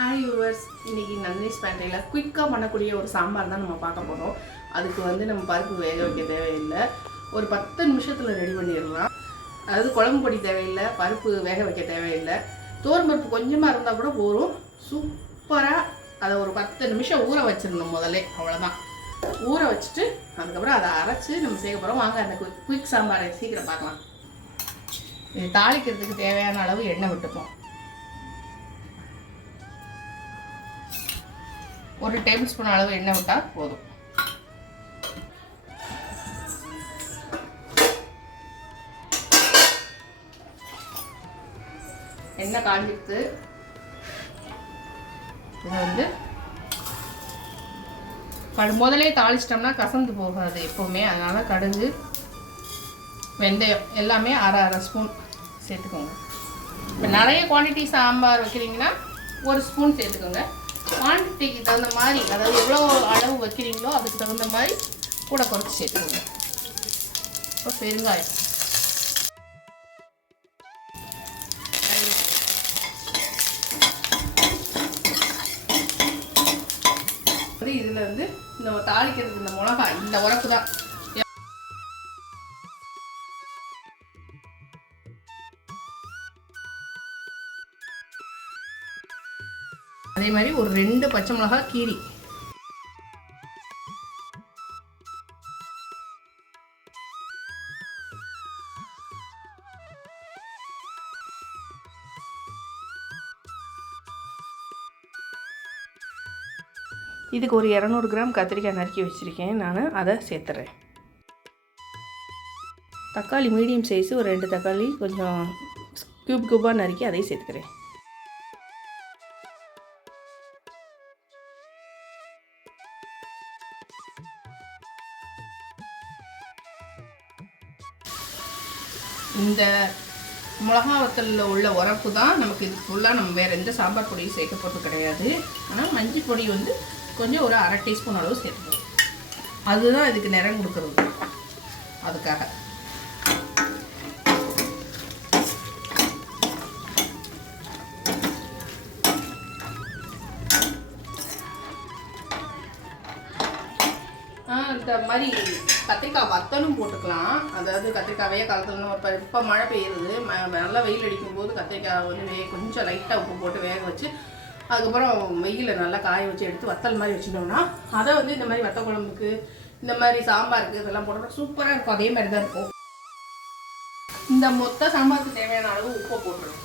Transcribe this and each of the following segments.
Hi viewers இன்னைக்கு நந்தினி பேண்டையில் குயிக்காக பண்ணக்கூடிய ஒரு சாம்பார் தான் நம்ம பார்க்க போகிறோம் அதுக்கு வந்து நம்ம பருப்பு வேக வைக்க தேவையில்லை. ஒரு பத்து நிமிஷத்தில் ரெடி பண்ணிடலாம். அதாவது குழம்பு பொடி தேவையில்லை பருப்பு வேக வைக்க தேவையில்லை. தோரம் பருப்பு கொஞ்சமாக இருந்தால் கூட போகும் சூப்பராக அதை ஒரு பத்து நிமிஷம் ஊற வச்சிடணும் முதல்ல. அவ்வளோதான் ஊற வச்சுட்டு அதுக்கப்புறம் அதை அரைச்சி நம்ம சேர்க்க போகிறோம் வாங்க அந்த குயிக் குயிக் சாம்பாரை சீக்கிரம் பார்க்கலாம். இது தாளிக்கிறதுக்கு தேவையான அளவு எண்ணெய் விட்டுப்போம். ஒரு டேபிள் ஸ்பூன் அளவு எண்ணெய் விட்டால் போதும். எண்ணெய் காஞ்சிடுத்து இதை வந்து கடு முதலே தாளிச்சிட்டோம்னா கசந்து போகாது எப்போவுமே. அதனால் கடுகு வெந்தயம் எல்லாமே அரை அரை ஸ்பூன் சேர்த்துக்கோங்க. இப்போ நிறைய குவான்டிட்டி சாம்பார் வைக்கிறீங்கன்னா ஒரு ஸ்பூன் சேர்த்துக்கோங்க. குவான்டிட்டிக்கு தகுந்த மாதிரி அதாவது எவ்வளோ அளவு வைக்கிறீங்களோ அதுக்கு தகுந்த மாதிரி கூட குறைச்சி சேர்த்துக்கோங்க. இப்போ பெருங்காயம். வந்து இதில் வந்து இந்த தாளிக்கிறதுக்கு இந்த மிளகாய் இந்த உரப்பு தான். அதே மாதிரி ஒரு ரெண்டு பச்சை மிளகாய் கீரி. இதுக்கு ஒரு இரநூறு கிராம் கத்திரிக்காய் நறுக்கி வச்சுருக்கேன். நான் அதை சேர்த்துறேன். தக்காளி மீடியம் சைஸு ஒரு ரெண்டு தக்காளி கொஞ்சம் க்யூப் க்யூப்பாக நறுக்கி அதையும் சேர்த்துக்கிறேன். இந்த மிளகா வத்தலில் உள்ள உரப்பு தான் நமக்கு இது ஃபுல்லாக நம்ம வேறு எந்த சாம்பார் பொடியும் சேர்க்கப்பட்டு கிடையாது. ஆனால் மஞ்சள் பொடி வந்து கொஞ்சம் ஒரு அரை டீஸ்பூன் அளவு சேர்த்துக்கணும். அதுதான் இதுக்கு நிறம் கொடுக்குறது. அதுக்காக. இந்த மாதிரி கத்திரிக்காய் வத்தலும் போட்டுக்கலாம். அதாவது கத்திரிக்காவையே கலத்தணும் இப்போ இப்போ மழை பெய்யுது. ம நல்லா வெயில் அடிக்கும் போது கத்திரிக்காய் வந்து வே கொஞ்சம் லைட்டாக உப்பு போட்டு வேக வச்சு அதுக்கப்புறம் வெயிலில் நல்லா காய வச்சு எடுத்து வத்தல் மாதிரி வச்சுட்டோம்னா அதை வந்து இந்த மாதிரி வத்த குழம்புக்கு இந்த மாதிரி சாம்பாருக்கு இதெல்லாம் போட்டோம்னா சூப்பராக இருக்கும். அதே மாதிரி தான் இருக்கும். இந்த மொத்த சாம்பாருக்கு தேவையான அளவு உப்பை போட்டுருணும்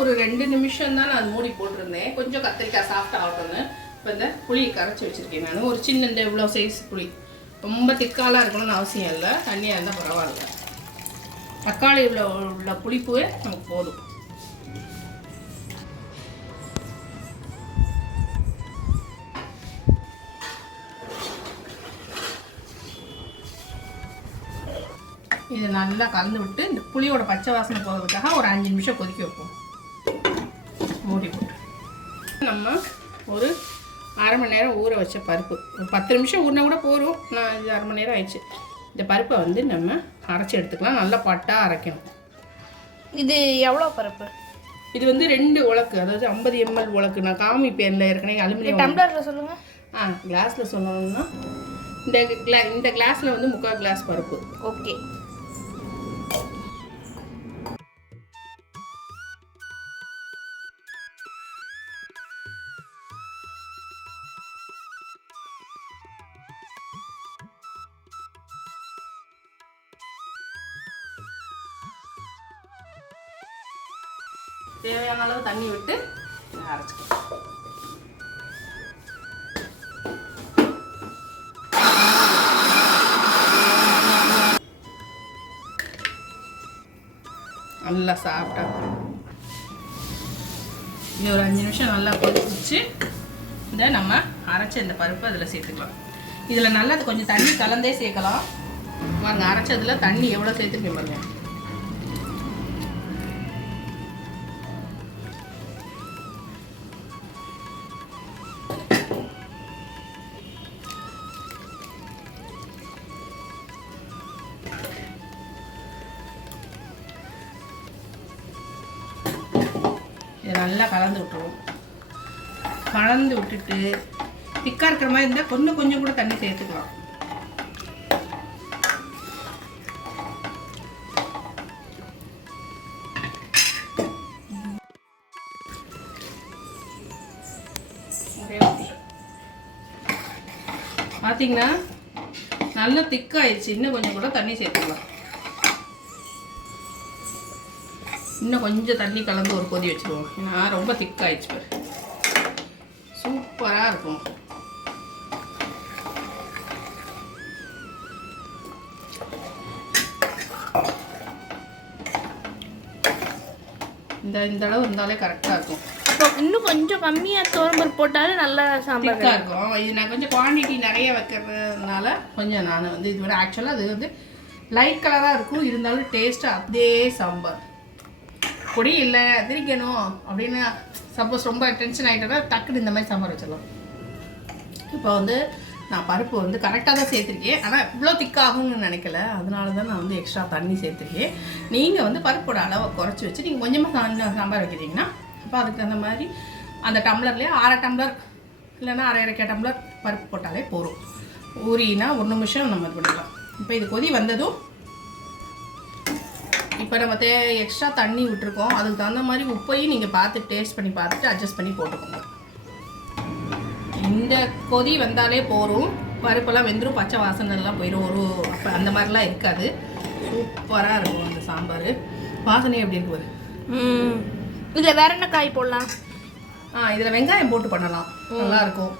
ஒரு ரெண்டு நிமிஷம் தான் நான் மூடி போட்டிருந்தேன். கொஞ்சம் கத்திரிக்காய் சாஃப்ட் ஆகட்டும்னு இப்போ இந்த புளியை கரைச்சி வச்சுருக்கேன் நான். ஒரு சின்ன இந்த இவ்வளோ சைஸ் புளி. ரொம்ப திக்காலாம் இருக்கணும்னு அவசியம் இல்லை. தண்ணியாக இருந்தால் பரவாயில்ல. தக்காளி உள்ள உள்ள புளிப்புவே நமக்கு போதும். இதை நல்லா கலந்து விட்டு இந்த புளியோட பச்சை வாசனை போகிறதுக்காக ஒரு அஞ்சு நிமிஷம் கொதிக்க வைப்போம். மூடி போட்டு. நம்ம ஒரு அரை மணி நேரம் ஊற வச்ச பருப்பு. ஒரு பத்து நிமிஷம் ஊறினா கூட போதும். நான் இது அரை மணி நேரம் ஆயிடுச்சு. இந்த பருப்பை வந்து நம்ம அரைச்சி எடுத்துக்கலாம். நல்லா பட்டா அரைக்கணும். இது எவ்வளோ பருப்பு? இது வந்து ரெண்டு உலக்கு. அதாவது ஐம்பது எம்எல் உலக்கு. நான் காமிப்பேன்ல ஏற்கனவே அலுமினியம் டம்ளரில் சொல்லுங்க. ஆ கிளாஸில் சொல்லணும்னா இந்த கிளா இந்த கிளாஸில் வந்து முக்கால் கிளாஸ் பருப்பு. ஓகே. தேவையான அளவு தண்ணி விட்டு அரைச்சிக்கலாம் நல்லா சாப்பிட்டா. இது ஒரு அஞ்சு நிமிஷம் நல்லா கொதிச்சு இதை நம்ம அரைச்ச இந்த பருப்பு அதில் சேர்த்துக்கலாம். இதில் நல்லா கொஞ்சம் தண்ணி கலந்தே சேர்க்கலாம். பாருங்க அரைச்சதில் தண்ணி எவ்வளோ சேர்த்துருக்கேன் பாருங்க. நல்லா கலந்து விட்டுருவோம். கலந்து விட்டுட்டு திக்காக இருக்கிற மாதிரி இருந்தால் கொஞ்சம் கொஞ்சம் கூட தண்ணி சேர்த்துக்கலாம். பார்த்தீங்கன்னா நல்லா திக்காயிடுச்சு இன்னும் கொஞ்சம் கூட தண்ணி சேர்த்துக்கலாம். இன்னும் கொஞ்சம் தண்ணி கலந்து ஒரு கொதி வச்சுருவோம். ஏன்னா ரொம்ப திக்காயிடுச்சு பாரு. சூப்பராக இருக்கும். இந்த இந்த அளவு இருந்தாலே கரெக்டாக இருக்கும். அப்போ இன்னும் கொஞ்சம் கம்மியாக துவரம்பருப்பு போட்டாலும் நல்லா சாம்பார் இருக்கும். இது நான் கொஞ்சம் குவான்டிட்டி நிறைய வைக்கிறதுனால கொஞ்சம் நான் வந்து இது விட ஆக்சுவலாக அது வந்து லைட் கலராக இருக்கும். இருந்தாலும் டேஸ்ட்டு அப்படியே சாம்பார். பொடி இல்லை திரிக்கணும் அப்படின்னு சப்போஸ் ரொம்ப டென்ஷன் ஆகிட்டோன்னா டக்குன்னு இந்த மாதிரி சாம்பார் வச்சிடலாம். இப்போ வந்து நான் பருப்பு வந்து கரெக்டாக தான் சேர்த்துருக்கேன். ஆனால் இவ்வளோ திக்காகும்னு நினைக்கல. அதனால தான் நான் வந்து எக்ஸ்ட்ரா தண்ணி சேர்த்துருக்கேன். நீங்கள் வந்து பருப்போட அளவை குறைச்சி வச்சு நீங்கள் கொஞ்சமாக சாம்பார் வைக்கிறீங்கன்னா அப்போ அதுக்கு அந்த மாதிரி அந்த டம்ளர்லேயே அரை டம்ளர் இல்லைன்னா அரை அரைக்க டம்ளர் பருப்பு போட்டாலே போதும். ஊறினா ஒரு நிமிஷம் நம்ம இது பண்ணிடலாம் இப்போ இது கொதி வந்ததும் இப்போ நம்ம தே எக்ஸ்ட்ரா தண்ணி விட்டுருக்கோம். அதுக்கு தகுந்த மாதிரி உப்பையும் நீங்கள் பார்த்து டேஸ்ட் பண்ணி பார்த்துட்டு அட்ஜஸ்ட் பண்ணி போட்டுக்கோங்க. இந்த கொதி வந்தாலே போதும். பருப்பெல்லாம் வெந்துடும் பச்சை வாசனை எல்லாம் போயிடும் ஒரு அப்போ அந்த மாதிரிலாம் இருக்காது. சூப்பராக இருக்கும் அந்த சாம்பார். வாசனை எப்படி இருக்கு பாரு. ம். இதில் வேற என்ன காய் போடலாம்? ஆ இதில் வெங்காயம் போட்டு பண்ணலாம். நல்லா இருக்கும்.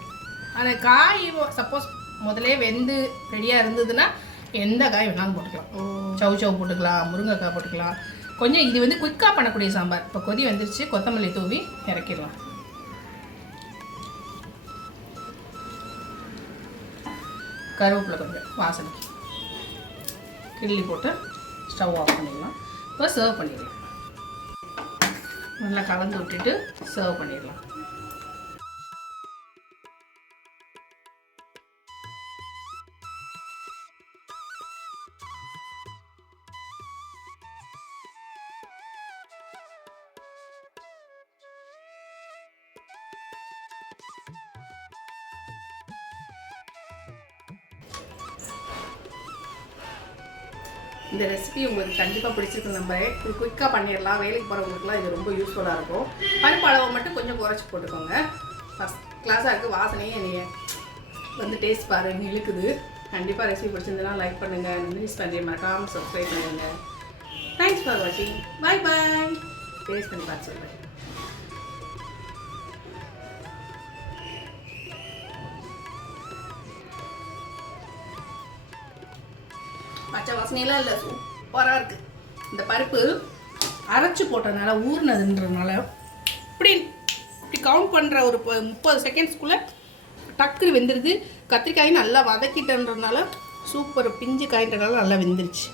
அந்த காய் சப்போஸ் முதலே வெந்து ரெடியாக இருந்ததுன்னா எந்த காய் வேணாலும் போட்டுக்கலாம். சவு சவு போட்டுக்கலாம் முருங்கைக்காய் போட்டுக்கலாம். கொஞ்சம் இது வந்து குயிக்காக பண்ணக்கூடிய சாம்பார். இப்போ கொதி வந்துருச்சு கொத்தமல்லி தூவி இறக்கிடலாம். கருவேப்பிலை கொஞ்சம் வாசனைக்கு. கிள்ளி போட்டு ஸ்டவ் ஆஃப் பண்ணிடலாம். இப்போ சர்வ் பண்ணிடலாம். நல்லா கலந்து விட்டுட்டு சர்வ் பண்ணிடலாம். இந்த ரெசிபி உங்களுக்கு கண்டிப்பாக பிடிச்சிருக்கு நம்புறேன். இது குயிக்காக பண்ணிடலாம். வேலைக்கு போகிறவங்களுக்குலாம் இது ரொம்ப யூஸ்ஃபுல்லாக இருக்கும். பருப்பு அளவை மட்டும் கொஞ்சம் குறைச்சி போட்டுக்கோங்க. ஃபஸ்ட் கிளாஸாக இருக்குது வாசனையே நீ வந்து டேஸ்ட் பாரு இழுக்குது கண்டிப்பாக ரெசிபி பிடிச்சிருந்ததுன்னா லைக் பண்ணுங்கள் மிஸ் பண்ணி மறக்காமல் சப்ஸ்கிரைப் பண்ணுங்கள் தேங்க்ஸ் ஃபார் வாட்சிங் பாய் பாய் டேஸ்ட் பண்ணி பார்த்து சொல்கிறேன் வாசனையெல்லாம் இல்லை சூப்பராக இருக்குது இந்த பருப்பு அரைச்சி போட்டதுனால ஊறினதுன்றதுனால இப்படி இப்படி கவுண்ட் பண்ணுற ஒரு ப- முப்பது செகண்ட்ஸ்க்குள்ளே டக்குனு வெந்துடுது கத்திரிக்காயும் நல்லா வதக்கிட்டன்றதுனால சூப்பர் பிஞ்சு காயின்றனால நல்லா வெந்துருச்சு.